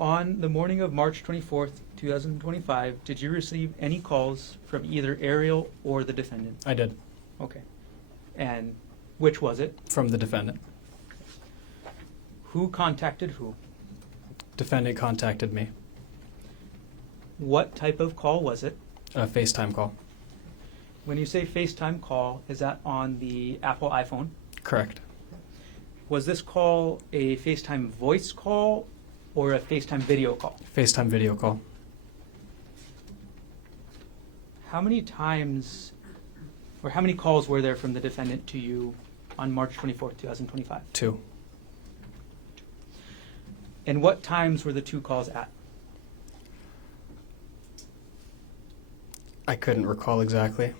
On the morning of March 24th, 2025, did you receive any calls from either Arielle or the defendant? I did. Okay. And which was it? From the defendant. Who contacted who? Defendant contacted me. What type of call was it? A FaceTime call. When you say FaceTime call, is that on the Apple iPhone? Correct. Was this call a FaceTime voice call or a FaceTime video call? FaceTime video call. How many times or how many calls were there from the defendant to you on March 24th, 2025? 2. And what times were the 2 calls at? I couldn't recall exactly.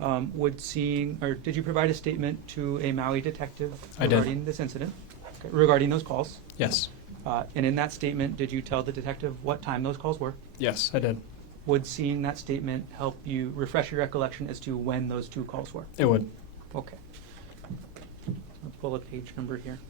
Did you provide a statement to a Maui detective I did. regarding this incident? Okay, regarding those calls? Yes. And in that statement, did you tell the detective what time those calls were? Yes, I did. Would seeing that statement help you refresh your recollection as to when those 2 calls were? It would. Okay. I'll pull a page number here.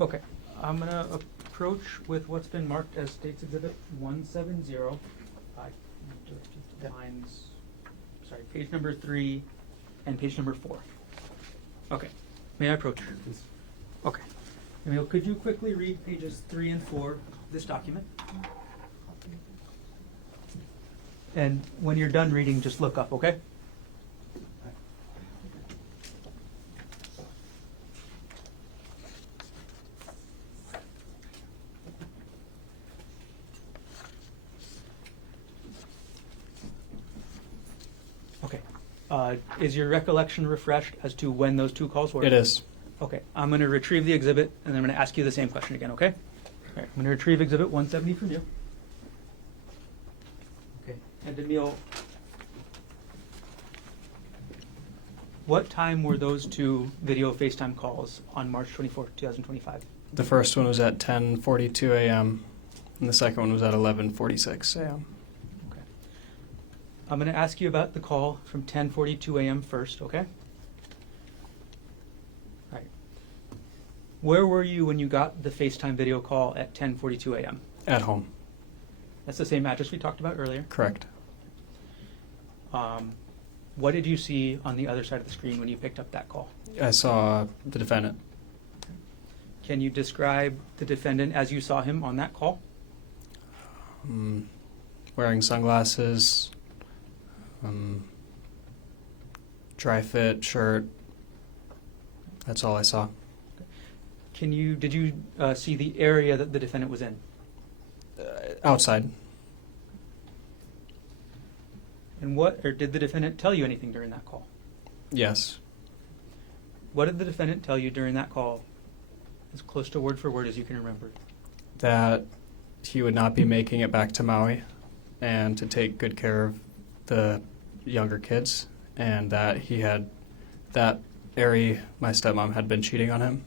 Okay, I'm going to approach with what's been marked as State's Exhibit 170. I direct you to lines, page number 3 and page number 4. Okay, may I approach? Yes. Okay. Emile, could you quickly read pages 3 and 4 of this document? And when you're done reading, just look up, okay? Okay. Is your recollection refreshed as to when those 2 calls were? It is. Okay, I'm going to retrieve the exhibit, and I'm going to ask you the same question again, okay? All right, I'm going to retrieve Exhibit 170 from you. Okay, and Emile, what time were those 2 video FaceTime calls on March 24th, 2025? The first one was at 10:42 a.m. and the second one was at 11:46 a.m. Okay. I'm going to ask you about the call from 10:42 a.m. first, okay? Where were you when you got the FaceTime video call at 10:42 a.m.? At home. That's the same address we talked about earlier. Correct. What did you see on the other side of the screen when you picked up that call? I saw the defendant. Can you describe the defendant as you saw him on that call? Wearing sunglasses, dry fit shirt. That's all I saw. Did you see the area that the defendant was in? Outside. And did the defendant tell you anything during that call? Yes. What did the defendant tell you during that call, as close to word for word as you can remember? That he would not be making it back to Maui and to take good care of the younger kids, and that Ari, my stepmom, had been cheating on him,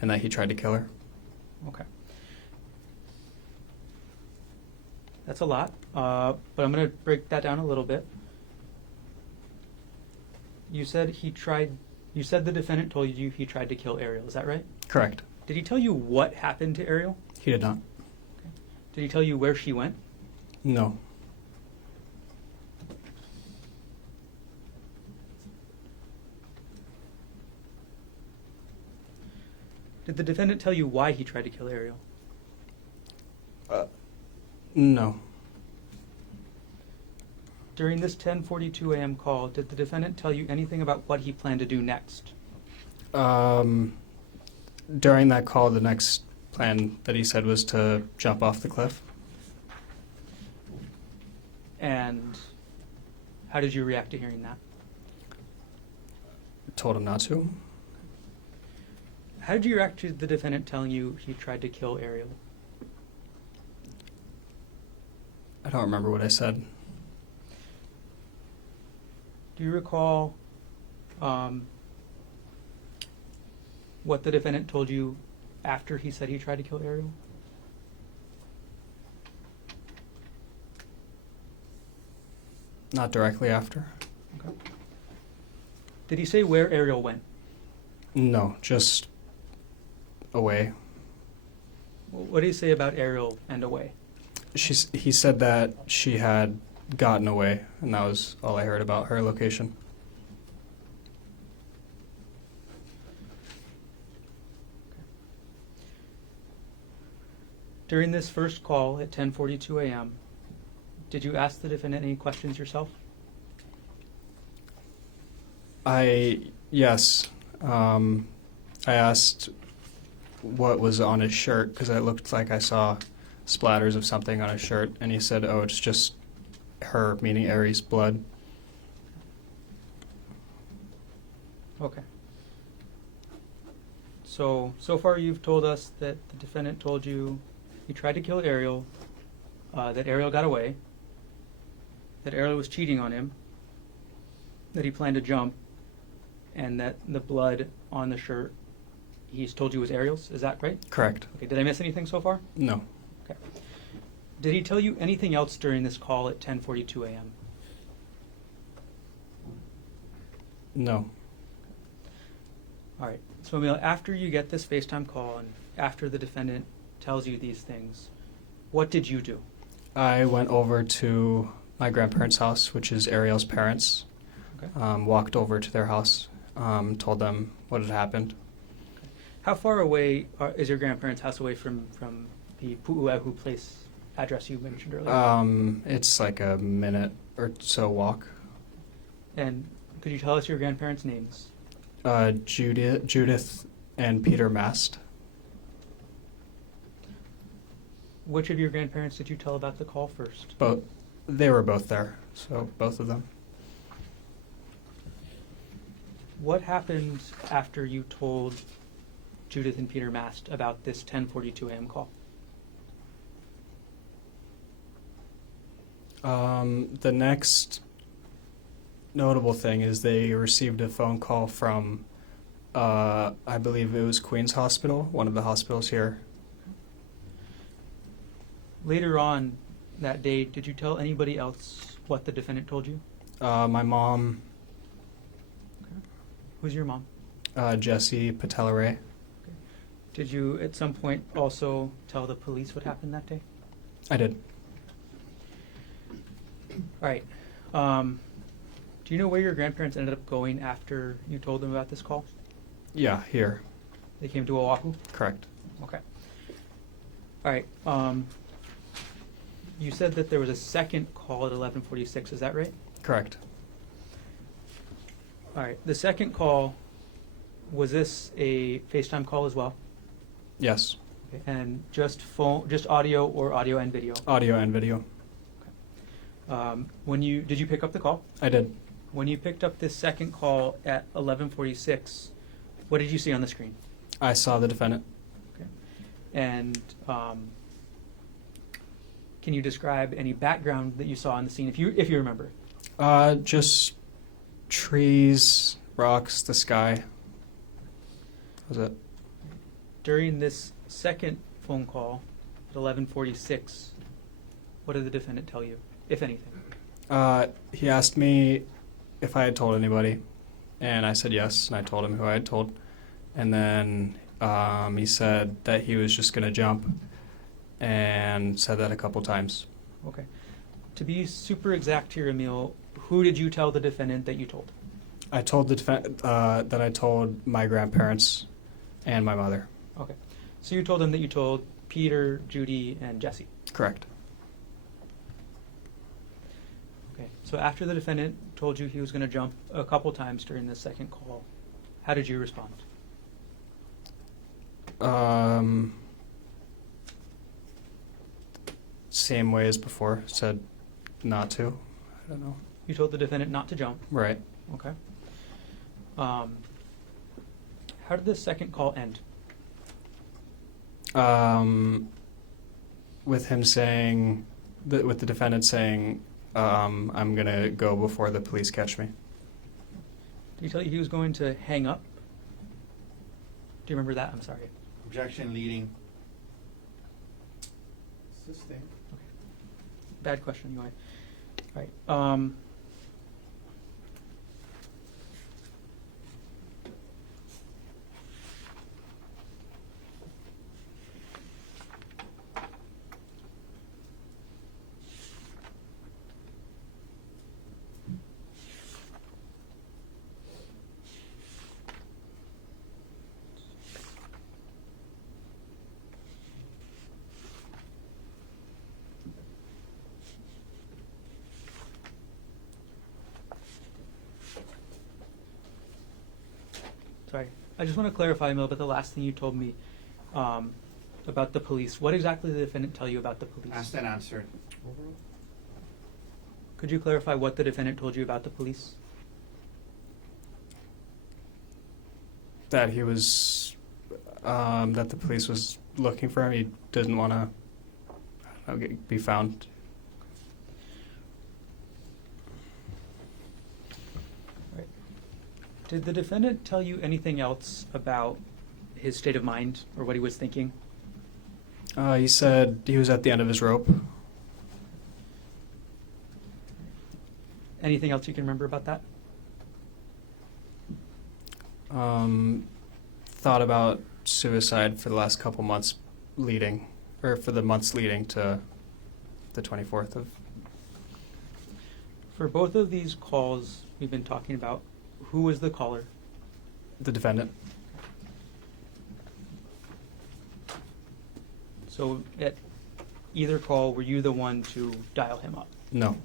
and that he tried to kill her. Okay. That's a lot, but I'm going to break that down a little bit. You said the defendant told you he tried to kill Arielle, is that right? Correct. Did he tell you what happened to Arielle? He did not. Okay. Did he tell you where she went? No. Did the defendant tell you why he tried to kill Arielle? No. During this 10:42 a.m. call, did the defendant tell you anything about what he planned to do next? During that call, the next plan that he said was to jump off the cliff. And how did you react to hearing that? Told him not to. How did you react to the defendant telling you he tried to kill Arielle? I don't remember what I said. Do you recall what the defendant told you after he said he tried to kill Arielle? Not directly after. Okay. Did he say where Arielle went? No, just away. What did he say about Arielle and away? He said that she had gotten away, and that was all I heard about her location. During this first call at 10:42 a.m., did you ask the defendant any questions yourself? Yes. I asked what was on his shirt because it looked like I saw splatters of something on his shirt, and he said, "Oh, it's just her," meaning Ari's blood. Okay. So far you've told us that the defendant told you he tried to kill Arielle, that Arielle got away, that Arielle was cheating on him, that he planned to jump, and that the blood on the shirt he's told you was Arielle's. Is that right? Correct. Okay, did I miss anything so far? No. Okay. Did he tell you anything else during this call at 10:42 a.m.? No. All right. So, Emile, after you get this FaceTime call and after the defendant tells you these things, what did you do? I went over to my grandparents' house, which is Arielle's parents. Okay. Walked over to their house, told them what had happened. How far away is your grandparents' house away from the Pu'uehu place address you mentioned earlier? It's like a minute or so walk. And could you tell us your grandparents' names? Judith and Peter Mast. Which of your grandparents did you tell about the call first? Both. They were both there, so both of them. What happened after you told Judith and Peter Mast about this 10:42 a.m. call? The next notable thing is they received a phone call from, I believe it was Queen's Hospital, one of the hospitals here. Later on that day, did you tell anybody else what the defendant told you? My mom, Who's your mom? Jessie Patelare. Did you at some point also tell the police what happened that day? I did. All right. Do you know where your grandparents ended up going after you told them about this call? Yeah, here. They came to Oahu? Correct. Okay. All right. You said that there was a second call at 11:46. Is that right? Correct. All right. The second call, was this a FaceTime call as well? Yes. Okay. And just audio or audio and video? Audio and video. Did you pick up the call? I did. When you picked up this second call at 11:46, what did you see on the screen? I saw the defendant. Okay. And can you describe any background that you saw on the scene, if you remember? Just trees, rocks, the sky. That was it. During this second phone call at 11:46, what did the defendant tell you, if anything? He asked me if I had told anybody, and I said yes, and I told him who I had told. And then he said that he was just going to jump, and said that a couple times. Okay. To be super exact here, Emile, who did you tell the defendant that you told? I told the that I told my grandparents and my mother. Okay. So you told them that you told Peter, Judy, and Jesse. Correct. Okay. So after the defendant told you he was going to jump a couple times during the second call, how did you respond? Same way as before. Said not to. I don't know. You told the defendant not to jump. Right. Okay. How did the second call end? With him saying, with the defendant saying, I'm going to go before the police catch me. Did he tell you he was going to hang up? Do you remember that? I'm sorry. Objection, leading. Sustained. Bad question, anyway. All right. Sorry. I just want to clarify, Emile, about the last thing you told me about the police. What exactly did the defendant tell you about the police? Asked and answered. Could you clarify what the defendant told you about the police? That he was, that the police was looking for him. He didn't want to be found. Did the defendant tell you anything else about his state of mind or what he was thinking? He said he was at the end of his rope. Anything else you can remember about that? Thought about suicide for the last couple months leading, or for the months leading to the 24th of. For both of these calls we've been talking about, who was the caller? The defendant. So at either call, were you the one to dial him up? No.